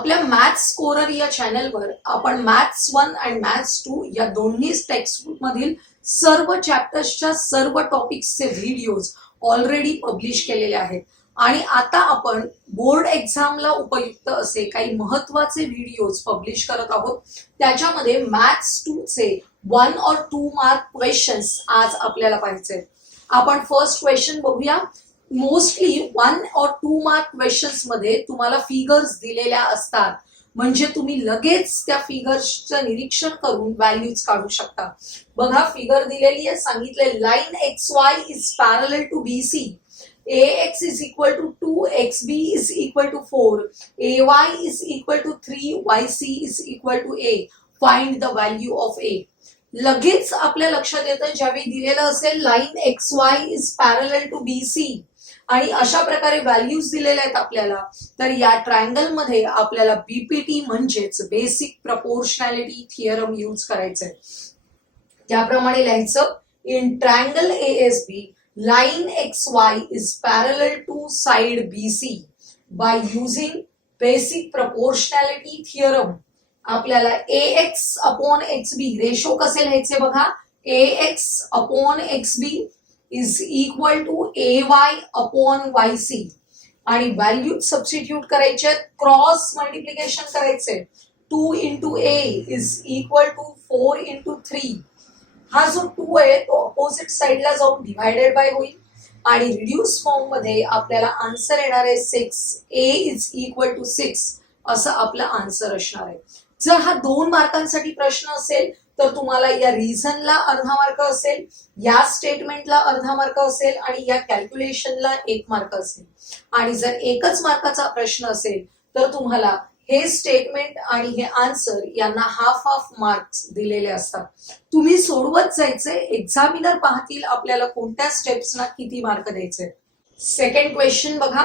आपल्या maths scorer या चॅनलवर आपण मॅथ्स 1 आणि मॅथ्स 2 या दोन्ही टेक्स्टबुक मधील सर्व चॅप्टर्सच्या सर्व टॉपिक्सचे व्हिडिओज ऑलरेडी पब्लिश केलेले आहेत आणि आता आपण बोर्ड एक्झामला उपयुक्त असे काही महत्त्वाचे व्हिडिओज पब्लिश करत आहोत। त्याच्यामध्ये मॅथ्स 2 चे 1 और 2 मार्क क्वेश्चन्स आज आपल्याला पाहायचे। आपण फर्स्ट क्वेश्चन बघूया। मोस्टली 1 और 2 मार्क क्वेश्चन्स मध्ये तुम्हाला फिगर्स दिलेल्या असतात, म्हणजे तुम्ही लगेच त्या फिगर्सचं निरीक्षण करून व्हॅल्यूज काढू शकता। बघा फिगर दिलेली आहे, सांगितले line XY is parallel to BC, AX is equal to 2, XB is equal to 4, AY is equal to 3, YC is equal to A. Find the value of A. लगेच आपल्या लक्षात येतं ज्यावेळी दिलेलं असेल line XY is parallel to BC आणि अशा प्रकारे व्हॅल्यूज दिलेल्या आहेत आपल्याला, तर या ट्रायंगल मध्ये आपल्याला BPT म्हणजेच बेसिक प्रपोर्शनॅलिटी थिअरम यूज करायचंय। त्याप्रमाणे लिहायचं, in triangle ASB line XY is parallel to side BC by using basic proportionality theorem आपल्याला AX upon XB रेशो कसे लिहायचे बघा, AX upon XB is equal to AY upon YC आणि value substitute करायचे, cross multiplication करायचे। 2 into A is equal to 4 into 3, हा जो 2 आहे तो ऑपोजिट साइडला जाऊन डिवाइडेड बाय होईल आणि रिड्यूस फॉर्म मध्ये आपल्याला आन्सर येणार आहे 6, A इज इक्वल टू 6 असं आपला आन्सर असणार आहे। जर हा 2 मार्कांसाठी प्रश्न असेल तर तुम्हाला या रिझनला अर्धा मार्क असेल, या स्टेटमेंटला अर्धा मार्क असेल आणि या कॅल्क्युलेशनला 1 मार्क असेल। आणि जर एकच मार्काचा प्रश्न असेल तर तुम्हाला हे स्टेटमेंट आणि हे आन्सर यांना हाफ हाफ मार्क्स दिलेले असतात। तुम्ही सोडवत जायचे, एक्झामिनर पाहतील आपल्याला कोणत्या स्टेप्सना किती मार्क द्यायचे। सेकंड क्वेश्चन बघा,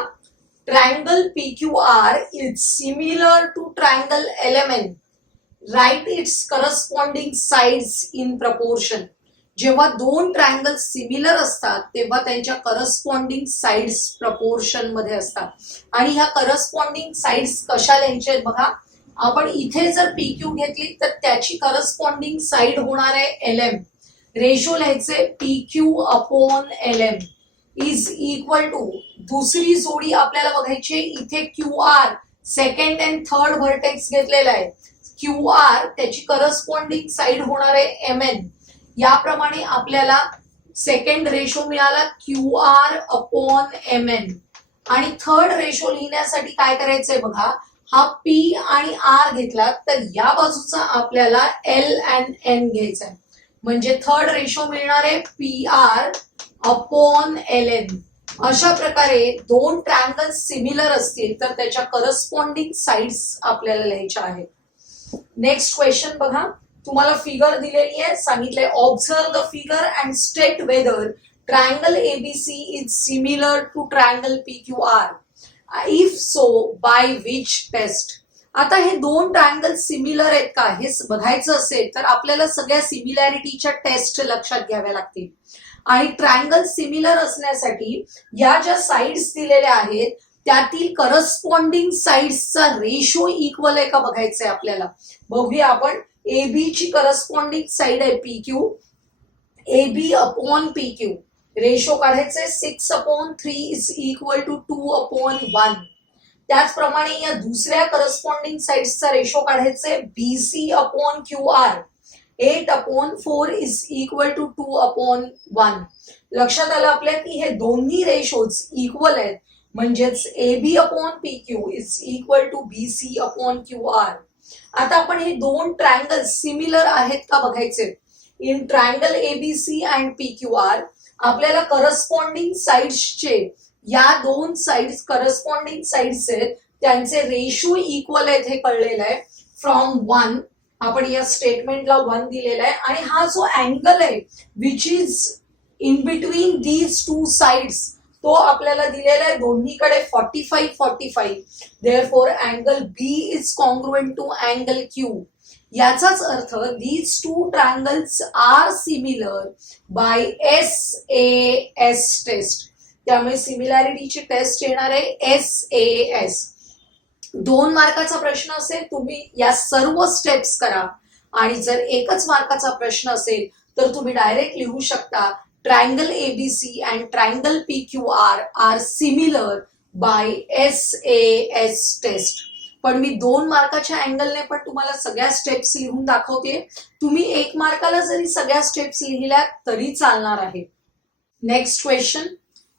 triangle PQR is similar to triangle LMN, right its corresponding sides in proportion. जेव्हा 2 ट्रायंगल सिमिलर असतात तेव्हा त्यांच्या करस्पॉन्डिंग साइड्स प्रपोर्शन मध्ये असतात आणि ह्या करस्पॉन्डिंग साइड्स कशा लिहायच्या आहेत बघा। आपण इथे जर PQ घेतली तर त्याची करस्पॉन्डिंग साइड होणार आहे LM, रेशो लिहायचे PQ upon LM is equal to, दुसरी जोडी आपल्याला बघायची, इथे QR second and third vertex घेतलेला आहे, QR त्याची करस्पॉन्डिंग साइड होणार आहे MN। याप्रमाणे आपल्याला सेकंड रेशो मिळाला QR अपॉन MN आणि थर्ड रेशो लिहिण्यासाठी काय करायचंय बघा, हा P आणि R घेतला तर या बाजूचा आपल्याला L and N घ्यायचा आहे, म्हणजे थर्ड रेशो मिळणार आहे PR अपॉन LN। अशा प्रकारे 2 ट्रायंगल सिमिलर असतील तर त्याच्या करस्पॉन्डिंग साइड्स आपल्याला लिहायच्या आहेत। नेक्स्ट क्वेश्चन बघा, तुम्हाला फिगर दिलेली आहे, सांगितलंय observe the figure and state whether triangle ABC is similar to triangle PQR, if so by which test. आता हे 2 ट्रायंगल सिमिलर आहेत का हे बघायचं असेल तर आपल्याला सगळ्या सिमिलॅरिटीच्या टेस्ट लक्षात घ्याव्या लागतील आणि ट्रायंगल सिमिलर असण्यासाठी या ज्या साइड्स दिलेल्या आहेत त्यातील करस्पॉन्डिंग साइड्सचा रेशो इक्वल आहे का बघायचंय आपल्याला। बघूया आपण, AB ची करस्पॉन्डिंग साइड आहे PQ, AB upon PQ ratio काढायचे 6 upon 3 is equal to 2 upon 1। त्याचप्रमाणे या दुसऱ्या करस्पॉन्डिंग साइड्सचा रेशो काढायचे BC upon QR, 8 upon 4 is equal to 2 upon 1। लक्षात आलं आपल्या की हे दोन्ही रेशोज इक्वल आहेत, म्हणजेच AB upon PQ is equal to BC upon QR। आता आपण हे 2 ट्रायंगल सिमिलर आहेत का बघायचे। In triangle ABC and PQR आपल्याला करस्पॉन्डिंग साइड्सचे या 2 साइड्स करस्पॉन्डिंग साइड्स आहेत त्यांचे रेशो इक्वल आहेत हे कळलेलं आहे। फ्रॉम 1 आपण या स्टेटमेंटला 1 दिलेला आहे आणि हा जो अँगल आहे which is in between these 2 sides तो आपल्याला दिलेला आहे दोन्हीकडे 45-45, therefore angle B is congruent to angle Q। याचाच अर्थ these 2 triangles are similar by SAS test, त्यामुळे सिमिलॅरिटीची टेस्ट येणार आहे SAS। 2 मार्काचा प्रश्न असेल तुम्ही या सर्व स्टेप्स करा, आणि जर 1च मार्काचा प्रश्न असेल तर तुम्ही डायरेक्ट लिहू शकता triangle ABC and triangle PQR are similar by SAS test. पण मी 2 मार्काच्या अँगलने पण तुम्हाला सगळ्या स्टेप्स लिहून दाखवते. तुम्ही 1 मार्काला जरी सगळ्या स्टेप्स लिहिल्या तरी चालणार आहे. Next question,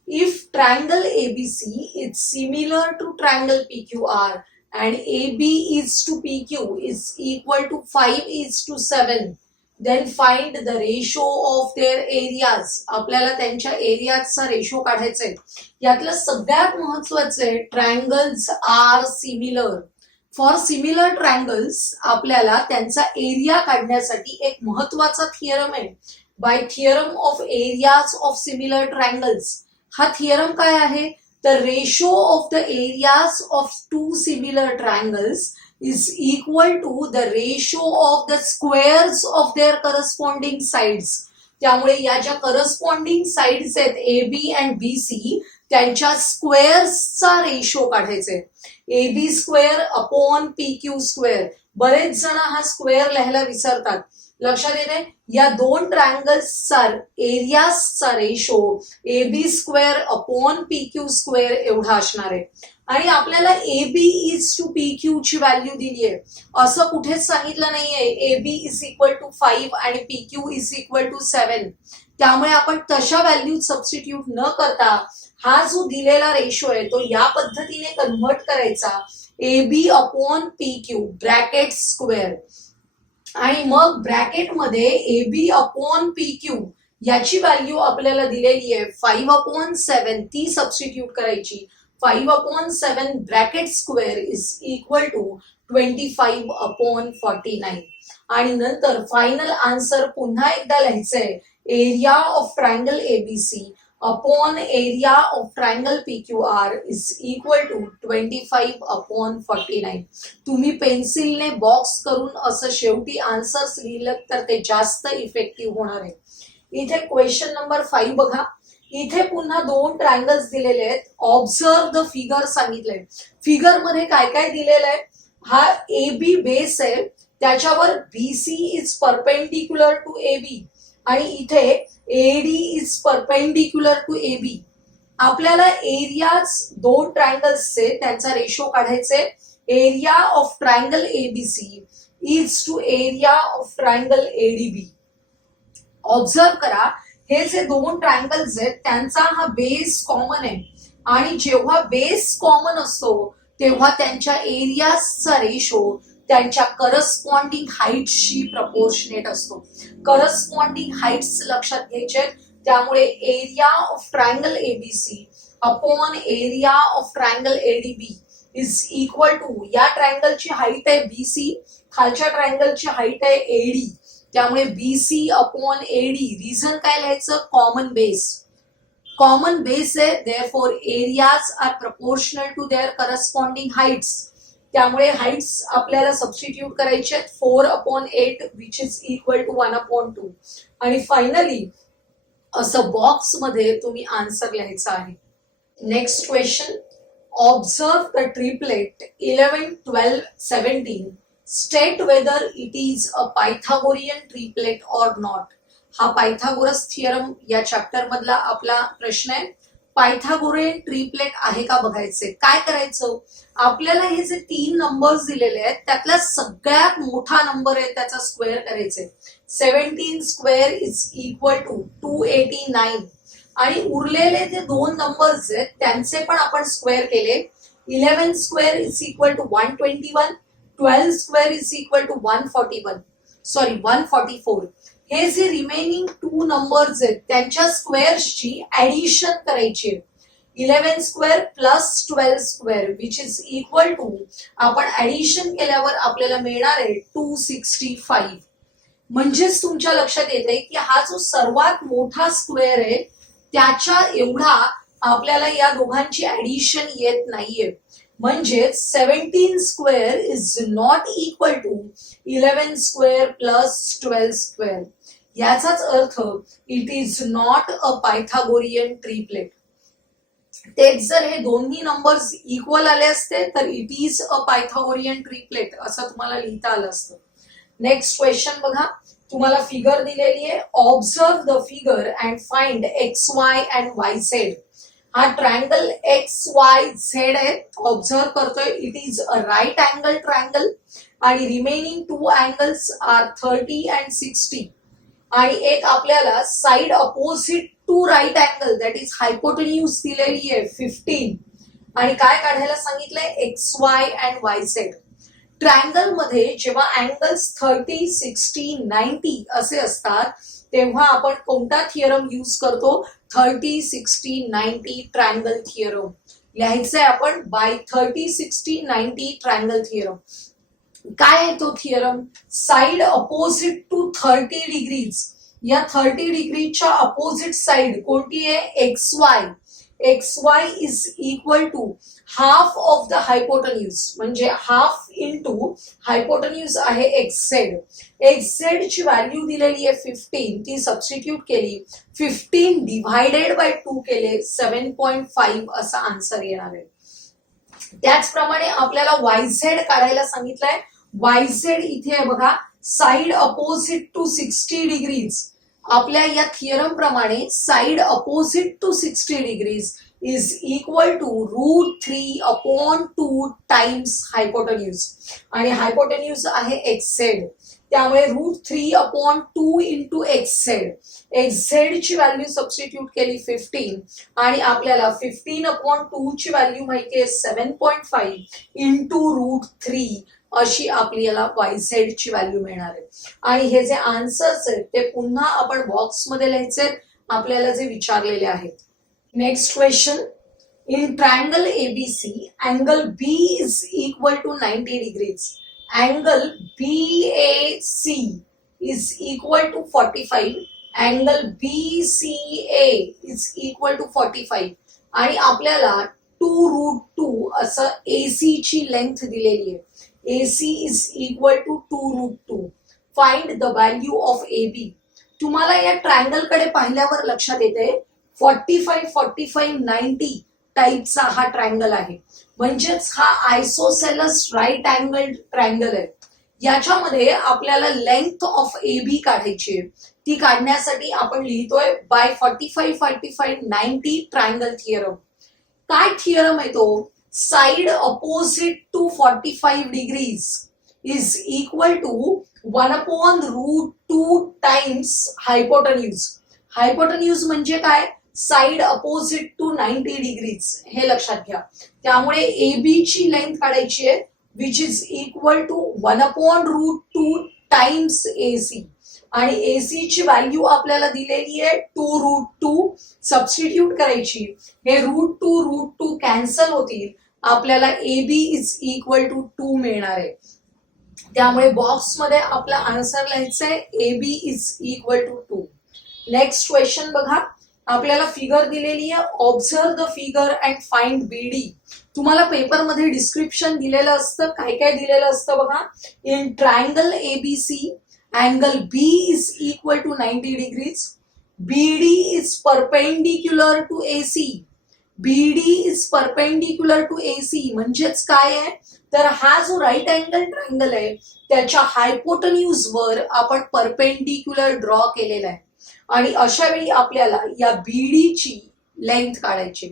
if triangle ABC is similar to triangle PQR and AB is to PQ is equal to 5:7, then find the ratio of their areas. आपल्याला त्यांच्या एरियाचा रेशो काढायचा आहे. यातलं सगळ्यात महत्वाचं triangles are similar. For similar triangles आपल्याला त्यांचा area काढण्यासाठी एक महत्वाचा थिअरम आहे, by theorem of areas of similar triangles. हा थिअरम काय आहे? The ratio of the areas of two similar triangles is equal to the ratio of the squares of their corresponding sides. त्यामुळे या ज्या करस्पॉन्डिंग साइड्स आहेत AB and BC त्यांच्या स्क्वेअर्सचा ratio काढायचे. AB square upon PQ square. बरेच जण हा square लिहायला विसरतात. लक्षात येते, या 2 ट्रायंगल्सचा एरियाजचा ratio AB square upon PQ square एवढा असणार आहे. आणि आपल्याला AB इज टू PQ ची व्हॅल्यू दिली आहे. असं कुठेच सांगितलं नाहीये AB इज इक्वल टू 5 आणि PQ इज इक्वल टू 7. त्यामुळे आपण तशा व्हॅल्यू सबस्टिट्यूट न करता हा जो दिलेला रेशो आहे तो या पद्धतीने कन्व्हर्ट करायचा, AB upon PQ bracket square, आणि मग ब्रॅकेटमध्ये AB अपॉन PQ याची व्हॅल्यू आपल्याला दिलेली आहे 5/7, ती सबस्टिट्यूट करायची. 5/7 bracket square is equal to 25/49. आणि नंतर फायनल आन्सर पुन्हा एकदा लिहायचंय, area of triangle ABC upon area of triangle PQR is equal to 25/49. तुम्ही पेन्सिलने बॉक्स करून असं शेवटी आन्सर्स लिहिलं तर ते जास्त इफेक्टिव्ह होणार आहे. इथे क्वेश्चन नंबर 5 बघा. इथे पुन्हा 2 ट्रायंगल्स दिलेले आहेत. ऑब्झर्व द फिगर सांगितलंय. फिगर मध्ये काय काय दिलेलं आहे? हा AB बेस आहे, त्याच्यावर BC is perpendicular to AB, आणि इथे AD is perpendicular to AB. आपल्याला एरियाज 2 ट्रायंगल्सचे त्यांचा रेशो काढायचे. Area of triangle ABC is to area of triangle ADB. Observe करा, हे जे 2 ट्रायंगल्स आहेत त्यांचा हा बेस कॉमन आहे, आणि जेव्हा बेस कॉमन असतो तेव्हा त्यांच्या एरियाजचा रेशो त्यांच्या करस्पॉन्डिंग हाईट्सशी प्रपोर्शनेट असतो. करस्पॉन्डिंग हाईट्स लक्षात घ्यायचे, त्यामुळे area of triangle ABC upon area of triangle ADB is equal to, या ट्रायंगलची हाईट आहे BC, खालच्या ट्रायंगलची हाईट आहे AD, त्यामुळे BC अपॉन AD. रिझन काय लिहायचं? Common base. कॉमन बेस आहे, therefore areas are proportional to their corresponding heights. त्यामुळे हाईट्स आपल्याला सबस्टिट्यूट करायचे 4/8 विच इज इक्वल टू 1/2. आणि फायनली असं बॉक्स मध्ये तुम्ही आन्सर लिहायचा आहे. Next question, observe the triplet 11, 12, 17. State whether it is a Pythagorean triplet or not. हा पायथागोरस थिअरम या चॅप्टर मधला आपला प्रश्न आहे. पायथागोरियन ट्रिपलेट आहे का बघायचे. काय करायचं, आपल्याला हे जे 3 नंबर्स दिलेले आहेत त्यातला सगळ्यात मोठा नंबर आहे त्याचा स्क्वेअर करायचे. 17 स्क्वेअर इज इक्वल टू 289, आणि उरलेले जे 2 नंबर्स आहेत त्यांचे पण आपण स्क्वेअर केले. 11 square is equal to 121, 12 square is equal to 144. हे जे रिमेनिंग 2 नंबर्स आहेत त्यांच्या स्क्वेअर्सची ऍडिशन करायची. 11 square plus 12 square which is equal to, आपण ऍडिशन केल्यावर आपल्याला मिळणार आहे 265. म्हणजेच तुमच्या लक्षात येते की हा जो सर्वात मोठा स्क्वेअर आहे त्याच्या एवढा आपल्याला या दोघांची ऍडिशन येत नाहीये. म्हणजेच 17 square is not equal to 11 square plus 12 square. याचाच अर्थ it is not a Pythagorean triplet. तेच जर हे दोन्ही नंबर्स इक्वल आले असते तर it is a Pythagorean triplet असं तुम्हाला लिहिता आलं असतं. नेक्स्ट क्वेश्चन बघा, तुम्हाला फिगर दिलेली आहे. Observe the figure and find X Y and Y Z. हा ट्रायंगल एक्स वाय झेड आहे, ऑब्झर्व करतोय. It is a right angle triangle आणि remaining two angles are 30 and 60. आणि एक आपल्याला side opposite to right angle that is hypotenuse दिलेली आहे 15 आणि काय काढायला सांगितलंय X Y and Y Z. Triangle मध्ये जेव्हा अँगल्स 30, 60, 90 असे असतात तेव्हा आपण कोणता थिअरम यूज करतो? 30, 60, 90 ट्रायंगल थिअरम लिहायचंय आपण. By 30, 60, 90 triangle theorem. काय आहे तो theorem? Side opposite to 30 degrees. या 30 डिग्रीच्या अपोजिट साइड कोणती आहे? X Y. X Y is equal to half of the hypotenuse, म्हणजे हाफ इंटू हायपोटन्यूज आहे एक्स झेड. एक्स झेड ची व्हॅल्यू दिलेली आहे 15, ती सबस्टिट्यूट केली. 15 डिव्हायडेड बाय 2 केले 7.5 असा आन्सर येणार आहे. त्याचप्रमाणे आपल्याला वाय झेड काढायला सांगितलंय. वाय झेड इथे आहे बघा, साइड अपोजिट टू 60 डिग्रीज. आपल्या या थिअरम प्रमाणे side opposite to 60 degrees is equal to √3/2 times hypotenuse आणि हायपोटेन्यूज आहे एक्स झेड. त्यामुळे √3/2 into X Z. X Z ची व्हॅल्यू सबस्टिट्यूट केली 15 आणि आपल्याला 15/2 ची व्हॅल्यू माहिती आहे 7.5 इंटू √3 अशी आपल्याला वाय झेड ची व्हॅल्यू मिळणार आहे. आणि हे जे आन्सर्स आहेत ते पुन्हा आपण बॉक्स मध्ये लिहायचे आपल्याला जे विचारलेले आहेत. Next question, in triangle ABC angle B is equal to 90 degrees. Angle BAC is equal to 45. Angle BCA is equal to 45 आणि आपल्याला 2√2 असं AC ची लेंथ दिलेली आहे. AC is equal to 2√2. Find the value of AB. तुम्हाला या triangle कडे पाहिल्यावर लक्षात येते 45, 45, 90 टाइपचा हा ट्रायंगल आहे. म्हणजेच हा आयसोसेलस राईट अँगल ट्रायंगल आहे. याच्यामध्ये आपल्याला लेंथ ऑफ AB काढायची आहे. ती काढण्यासाठी आपण लिहितोय बाय 45, 45, 90 ट्रायंगल थिअरम. काय थिअरम आहे तो? Side opposite to 45 degrees is equal to 1/√2 times hypotenuse. Hypotenuse म्हणजे काय? साइड अपोजिट टू 90 डिग्रीज, हे लक्षात घ्या. त्यामुळे AB ची लेंथ काढायची आहे which is equal to 1/√2 times AC आणि AC ची व्हॅल्यू आपल्याला दिलेली आहे 2√2. सबस्टिट्यूट करायची. हे √2 कॅन्सल होतील. आपल्याला AB इज इक्वल टू 2 मिळणार आहे. त्यामुळे बॉक्स मध्ये आपला आन्सर लिहायचंय AB is equal to 2. Next question बघा, आपल्याला फिगर दिलेली आहे. Observe the figure and find BD. तुम्हाला पेपरमध्ये डिस्क्रिप्शन दिलेलं असतं. काय काय दिलेलं असतं बघा. In triangle ABC angle B is equal to 90 degrees. BD is perpendicular to AC. BD is perpendicular to AC म्हणजेच काय आहे तर हा जो राईट अँगल ट्रायंगल आहे त्याच्या हायपोटन्यूज वर आपण परपेंडिक्युलर ड्रॉ केलेला आहे आणि अशा वेळी आपल्याला या BD ची लेंथ काढायची.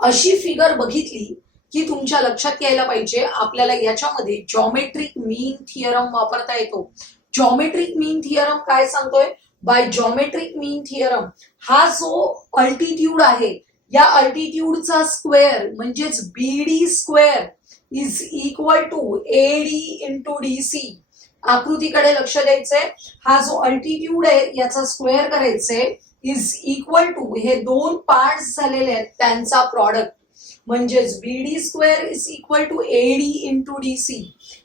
अशी फिगर बघितली की तुमच्या लक्षात यायला पाहिजे आपल्याला याच्यामध्ये जॉमेट्रिक मीन थिअरम वापरता येतो. जॉमेट्रिक मीन थिअरम काय सांगतोय? बाय जॉमेट्रिक मीन थिअरम हा जो अल्टिट्यूड आहे या अल्टिट्यूडचा स्क्वेअर म्हणजेच BD square is equal to AD into DC. आकृतीकडे लक्ष द्यायचंय. हा जो अल्टिट्यूड आहे याचा स्क्वेअर करायचंय इज इक्वल टू हे दोन पार्ट्स झालेले आहेत त्यांचा प्रॉडक्ट म्हणजेच BD square is equal to AD into DC.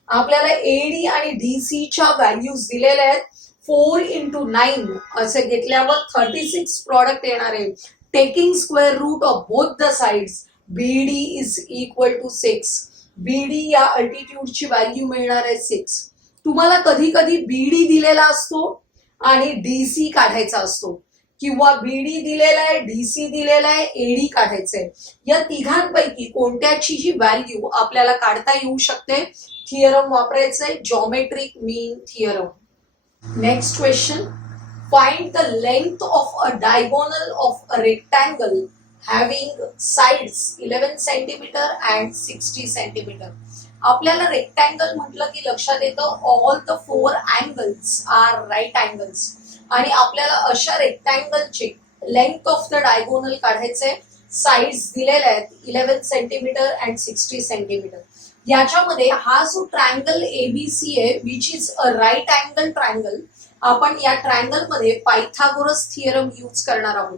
आपल्याला AD आणि DC च्या व्हॅल्यूज दिलेल्या आहेत. 4 इंटू 9 असे घेतल्यावर 36 प्रॉडक्ट येणार आहे. Taking square root of both the sides BD is equal to 6. BD या अल्टिट्यूडची व्हॅल्यू मिळणार आहे 6. तुम्हाला कधी कधी BD दिलेला असतो आणि DC काढायचा असतो. किंवा बीडी दिलेला आहे, डीसी दिलेला आहे, एडी काढायचंय. या तिघांपैकी कोणत्याचीही व्हॅल्यू आपल्याला काढता येऊ शकते. थिअरम वापरायचंय, geometric mean theorem. Next question, find the length of a diagonal of a rectangle having sides 11 centimetre and 60 centimetre. आपल्याला रेक्टँगल म्हटलं की लक्षात येतं all the 4 angles are right angles, आणि आपल्याला अशा रेक्टँगलचे लेंथ ऑफ द डायगोनल काढायचे. साइड्स दिलेल्या आहेत 11 सेंटीमीटर अँड 60 सेंटीमीटर. याच्यामध्ये हा जो ट्रायंगल एबीसी आहे which is a right angle triangle, आपण या ट्रायंगल मध्ये पायथागोरस थिअरम यूज करणार आहोत.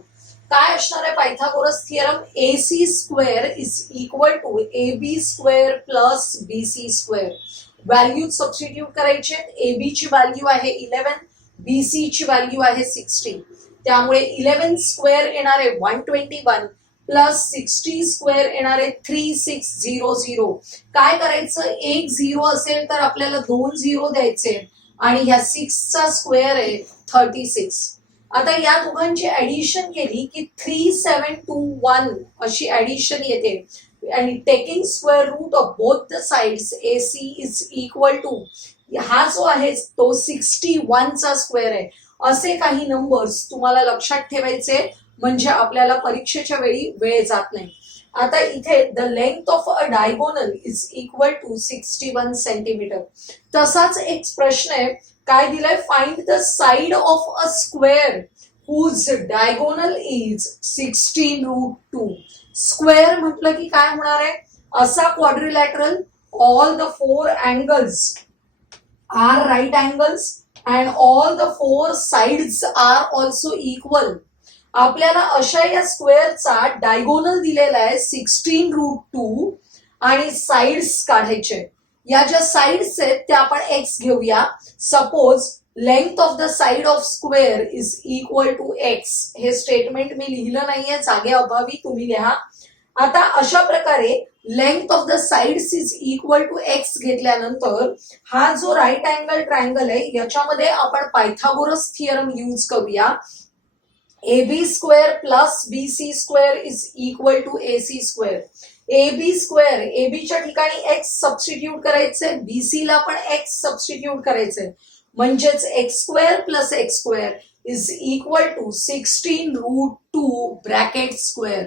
काय असणार आहे Pythagoras theorem? AC square is equal to AB square plus BC square. Value substitute करायचे. AB ची व्हॅल्यू आहे 11, BC ची व्हॅल्यू आहे 60. त्यामुळे 11 स्क्वेअर येणार आहे 121 प्लस 60 स्क्वेअर येणार आहे 3600. काय करायचं, एक 0 असेल तर आपल्याला 2 0 द्यायचे आणि ह्या 6चा स्क्वेअर आहे 36. आता या दोघांची ऍडिशन केली की 3721 अशी ऍडिशन येते. आणि taking square root of both the sides AC is equal to, हा जो आहे तो 61चा स्क्वेअर आहे. असे काही नंबर्स तुम्हाला लक्षात ठेवायचे म्हणजे आपल्याला परीक्षेच्या वेळी वेळ जात नाही. आता इथे the length of a diagonal is equal to 61 centimetre. तसाच एक प्रश्न आहे, काय दिलाय, find the side of a square whose diagonal is 16√2. Square म्हटलं की काय होणार आहे, असा quadrilateral all the 4 angles are right angles and all the 4 sides are also equal. आपल्याला अशा या स्क्वेअरचा डायगोनल दिलेला आहे 16√2 आणि साइड्स काढायचे. या ज्या साइड्स आहेत त्या आपण एक्स घेऊया. Suppose length of the side of square is equal to x. हे स्टेटमेंट मी लिहिलं नाहीये, जागेअभावी तुम्ही लिहा. आता अशा प्रकारे length of the sides is equal to x घेतल्यानंतर हा जो राईट अँगल ट्रायंगल आहे याच्यामध्ये आपण पायथागोरस थिअरम यूज करूया. AB square plus BC square is equal to AC square. AB square, AB च्या ठिकाणी x सबस्टिट्यूट करायचे, BC ला पण x सबस्टिट्यूट करायचे, म्हणजेच x square plus x square is equal to 16√2 bracket square.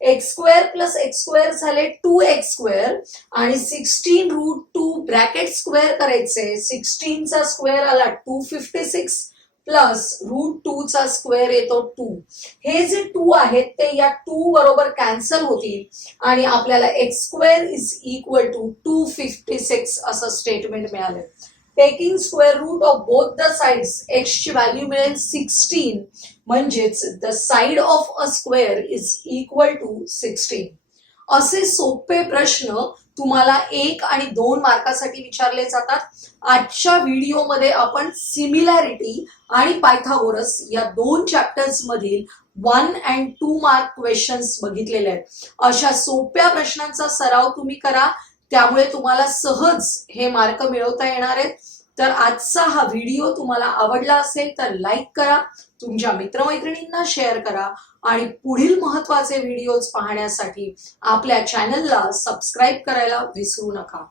x square plus x square झाले 2x square आणि 16√2 bracket square करायचे. 16चा स्क्वेअर आला 256 प्लस √2 चा स्क्वेअर येतो 2. हे जे 2 आहेत ते या 2 बरोबर कॅन्सल होतील आणि आपल्याला x square is equal to 256 असं स्टेटमेंट मिळालं. Taking square root of both the sides, x ची व्हॅल्यू मिळेल 16, म्हणजेच the side of a square is equal to 16. असे सोपे प्रश्न तुम्हाला 1 आणि 2 मार्कासाठी विचारले जातात. आजच्या व्हिडिओमध्ये आपण सिमिलॅरिटी आणि पायथागोरस या 2 चॅप्टर्स मधील 1 and 2 मार्क क्वेश्चन्स बघितलेले आहेत. अशा सोप्या प्रश्नांचा सराव तुम्ही करा, त्यामुळे तुम्हाला सहज हे मार्क मिळवता येणार आहेत. तर आजचा हा व्हिडिओ तुम्हाला आवडला असेल तर लाईक करा, तुमच्या मित्रमैत्रिणींना शेअर करा आणि पुढील महत्त्वाचे व्हिडिओज पाहण्यासाठी आपल्या चॅनलला सबस्क्राईब करायला विसरू नका.